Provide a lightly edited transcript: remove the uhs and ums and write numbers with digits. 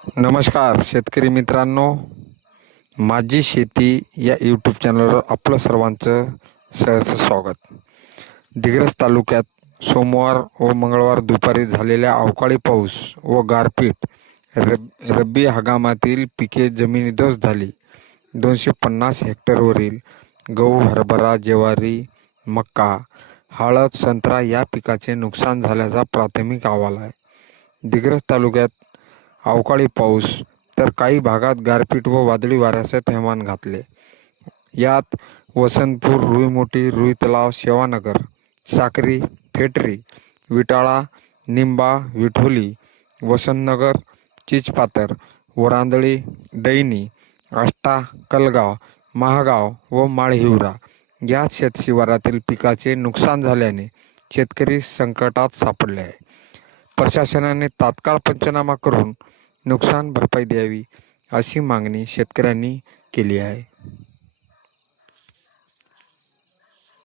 नमस्कार शेतकरी मित्रांनो, माझी शेती या यूट्यूब चॅनलवर आपलं सर्वांचं सहर्ष स्वागत. दिग्रस तालुक्यात सोमवार व मंगळवार दुपारी झालेल्या अवकाळी पाऊस व गारपीट रब्बी हंगामातील पिके जमिनीदोस्त झाली. 250 हेक्टरवरील गहू, हरभरा, ज्वारी, मका, हळद, संत्रा या पिकाचे नुकसान झाल्याचा प्राथमिक अहवाल आहे. दिग्रस तालुक्यात अवकाळी पाऊस तर काही भागात गारपीट व वादळी वाऱ्याचे थैमान घातले. यात वसंतपूर, रुईमोठी, रुई तलाव, सेवानगर, साक्री, फेटरी, विटाळा, निंबा, विठोली, वसंतनगर, चिचपातर, वरांदळी, डैनी, आष्टा, कलगाव, महागाव व माळहिवरा या शेतशिवारातील पिकाचे नुकसान झाल्याने शेतकरी संकटात सापडले आहे. प्रशासनाने तात्काळ पंचनामा करून नुकसान भरपाई द्यावी अशी मागणी शेतकऱ्यांनी केली आहे.